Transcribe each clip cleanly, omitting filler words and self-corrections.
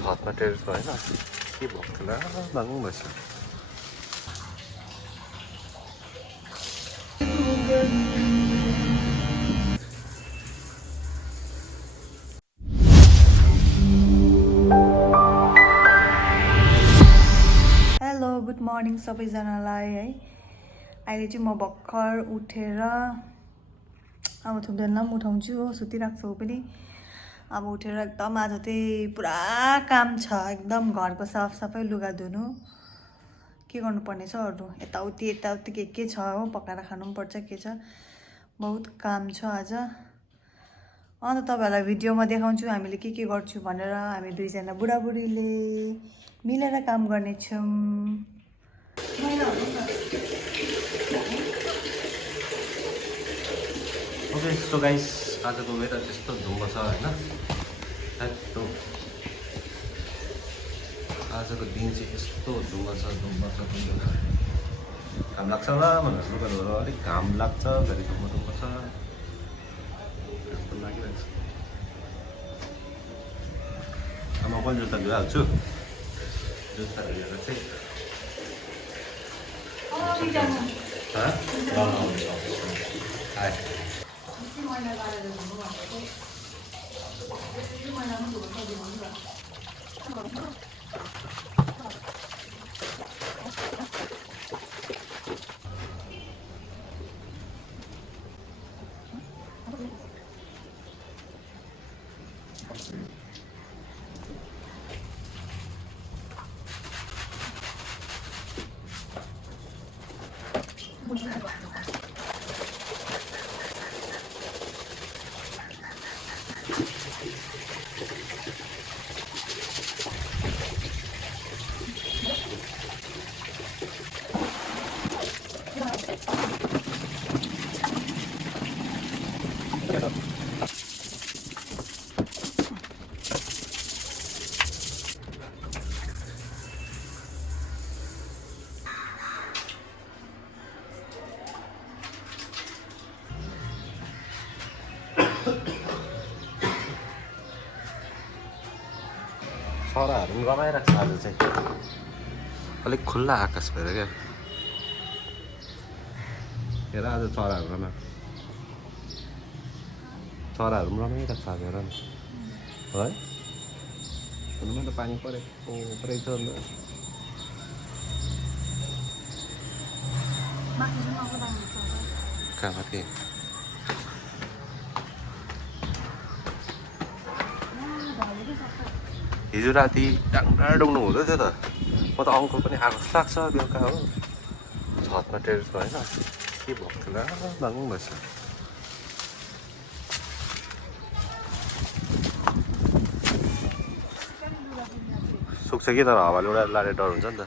छतमा टेरेसमा होइन के भएको थियो ल बाङ्गो भएछ हेलो गुड मर्निङ सबैजनालाई है अहिले चाहिँ म भर्खर उठेर अब थुप्दैन पनि उठाउँछु हो सुतिरहेको छु पनि अब उठेर एकदम आज चाहिँ पुरा काम छ एकदम घरको साफसफाइ लुगा धुनु के गर्नुपर्ने छ अरू यताउति के छ हो पकाएर खानु पनि पर्छ के छ बहुत काम छ आज अन्त तपाईँहरूलाई भिडियोमा देखाउँछु हामीले के गर्छु भनेर हामी दुईजना बुढाबुढीले मिलेर काम गर्नेछौँ ओके सो गाइस आजको वेदर त्यस्तो धुम्म छ होइन यस्तो आजको दिन चाहिँ यस्तो धुम्म छ घाम लाग्छ होला भनेर लुगा धुएर अलिक घाम लाग्छ घरि धुम्म छ यस्तो लागिरहेको छ म पनि जुत्ता धुइहाल्छु जुत्ता धुएर चाहिँ चराहरू पनि रमाइरहेको छ आज चाहिँ अलिक खुल्ला आकाश भएर क्या हेर आज चराहरू पनि रमाइरहेको छ आज हेर न है हुनुमा त पानी परेको रहेछ अन्त कहाँ माथि हिजो राति डाङ्डुङ्नु हुँदै थियो त म त अङ्कल पनि आएको जस्तो लाग्छ बेलुका हो छतमा टेरेसमा होइन के भएको थियो ल बाङ्गो भएछ सुक्छ कि तर हावाले उडाएर लाने डर हुन्छ नि त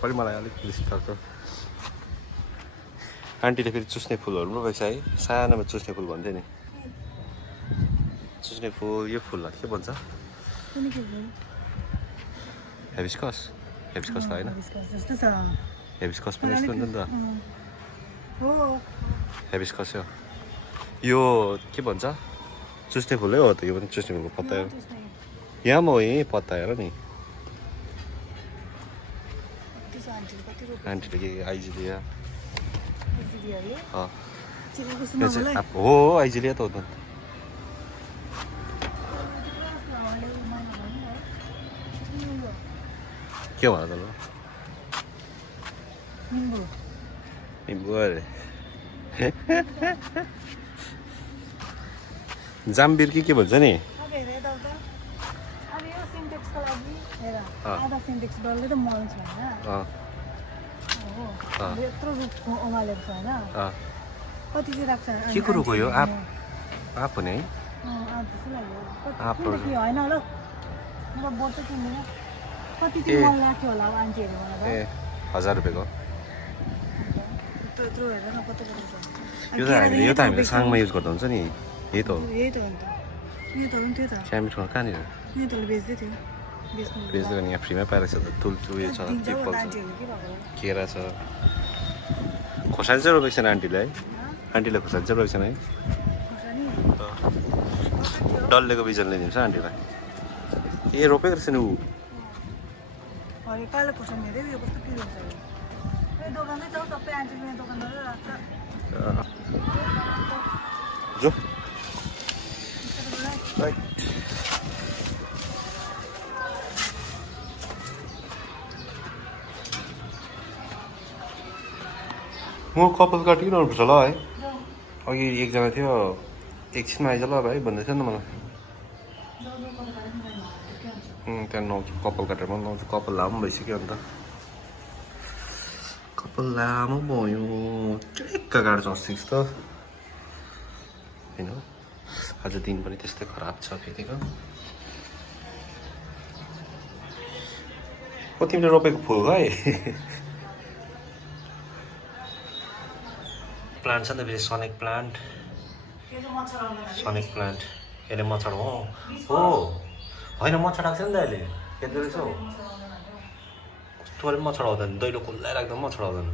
पनि मलाई अलिक रिस लाग्छ आन्टीले फेरि चुस्ने फुलहरू पनि रहेछ है सानोमा चुस्ने फुल भन्थ्यो नि चुस्ने फुल यो फुललाई के भन्छ हेबिस्कस त होइन हेबिस्कस पनि यस्तो हुन्छ नि त हेबिस्कस यो के भन्छ चुस्ने फुलै हो त यो पनि चुस्ने फुलको पत्ता हो यहाँ म हो यहीँ पत्ता हेर नि आन्टीले के आइजिलिया हो आइजिलिया त हो त के भन त ल निम्बु अरे जाम्बिर के भन्छ नि के कुरो गयो आँप हुने है ए 1000 रुपियाँको यो त हामीले साङमा युज गर्दा हुन्छ नि यही त हो क्यामिटमा कहाँनिर बेच्दै यहाँ फ्रीमा पाइरहेको छ त तुलचु उयो छ केरा छ खोर्सानी चाहिँ रोपेको छैन आन्टीले है आन्टीले खोर्सानी चाहिँ रोपेको छैन है डल्लेको बिजनले दिन्छ आन्टीलाई ए रोपेको रहेछ नि ऊ हरे कहिले खोर्सानी हेऱ्यो यो कस्तो पिरो हुन्छ यो दोकानमै छ सबै आन्टीले यहाँ दोकानबाट राख्छ जो राइट म कपाल काटिकन आउनुपर्छ ल है अघि एकजना थियो एकछिनमा आइज ल भाइ भन्दै थियो नि त मलाई त्यहाँ नआउँछु कपाल काटेर म नआउँछु कपाल लामो भइसक्यो अन्त कपाल लामो भयो ट्रेक्क काट्छ अस्ति त होइन आज दिन पनि त्यस्तै खराब छ फेरिको तिमीले रोपेको फुल है प्लान्ट छ नि त फेरि सनेक प्लान्ट सनेक प्लान्ट यसले मच्छर हो होइन मच्छर आएको छ नि त अहिले हेर्दो रहेछ हौ कस्तो अहिले मच्छर आउँदैन दैलो खुल्लै राख्दा मच्छर आउँदैन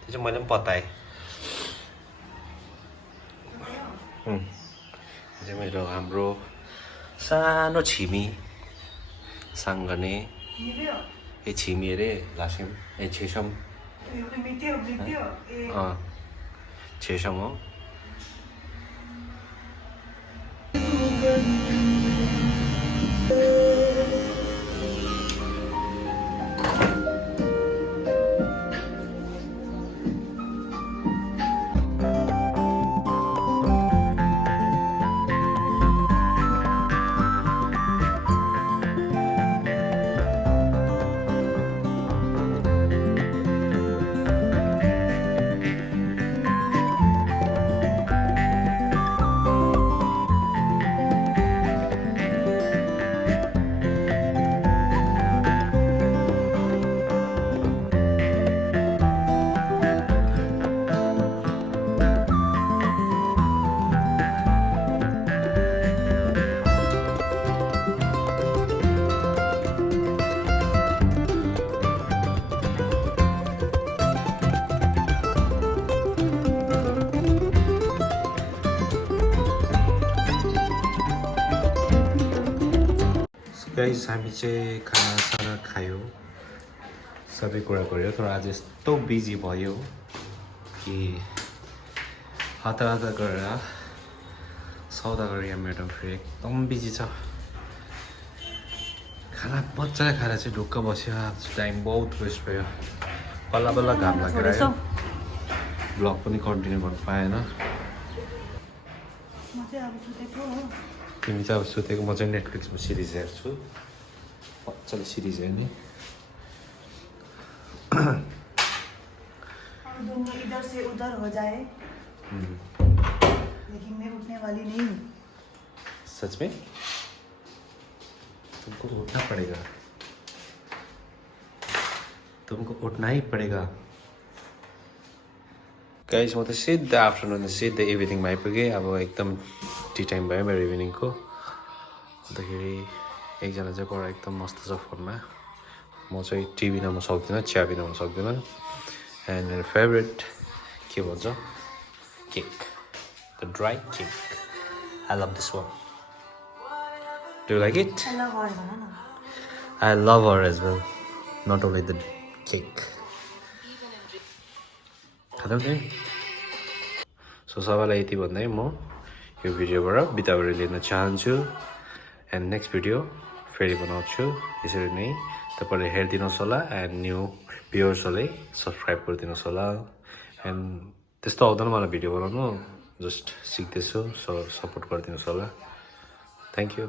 त्यो चाहिँ मैले पनि पत्ताएँ यो चाहिँ मेरो हाम्रो सानो छिमी साङ्गने ए छिमी अरे लासिम ए छेसम छेसम हो गाइस हामी चाहिँ खाना खायो सबै कुरा गऱ्यो तर आज यस्तो बिजी भयो कि हतार गरेर सौदा गरेर म्याडम फेरि एकदम बिजी छ खाना मजाले खाएर चाहिँ ढुक्क बस्यो टाइम बहुत वेस्ट भयो बल्ल बल्ल घाम लागेर आयो ब्लग पनि कन्टिन्यू गर्नु पाएन तिमी चाहिँ अब सुतेको म चाहिँ नेटफ्लिक्समा सिरिज हेर्छु मजाले सिरिज हेर्ने इधर से उधर हो जाए लेकिन मैं उठने वाली नहीं हूँ सच में तुमको तो उठना पड़ेगा तुमको उठना ही पड़ेगा गाइस म त सिधै आफ्टरनुन सिधै इभिनिङमा आइपुगेँ अब एकदम टी टाइम भयो मेरो इभिनिङको अन्तखेरि एकजना चाहिँ पर एकदम मस्त छ फोनमा म चाहिँ टी बिना म सक्दिनँ चिया बिना म सक्दिनँ एन्ड मेरो फेभरेट के भन्छ cake the dry cake I love this one do you like it I love her as well not only the cake खतम थिएँ सो सबैलाई यति भन्दै म यो भिडियोबाट बिदावरी लिन चाहन्छु एन्ड नेक्स्ट भिडियो फेरि बनाउँछु यसरी नै तपाईँले हेरिदिनुहोस् होला एन्ड न्यू भ्युवर्सहरूले सब्सक्राइब गरिदिनुहोस् होला एन्ड त्यस्तो आउँदैन मलाई भिडियो बनाउनु जस्ट सिक्दैछु सो सपोर्ट गरिदिनुहोस् होला थ्याङ्क यू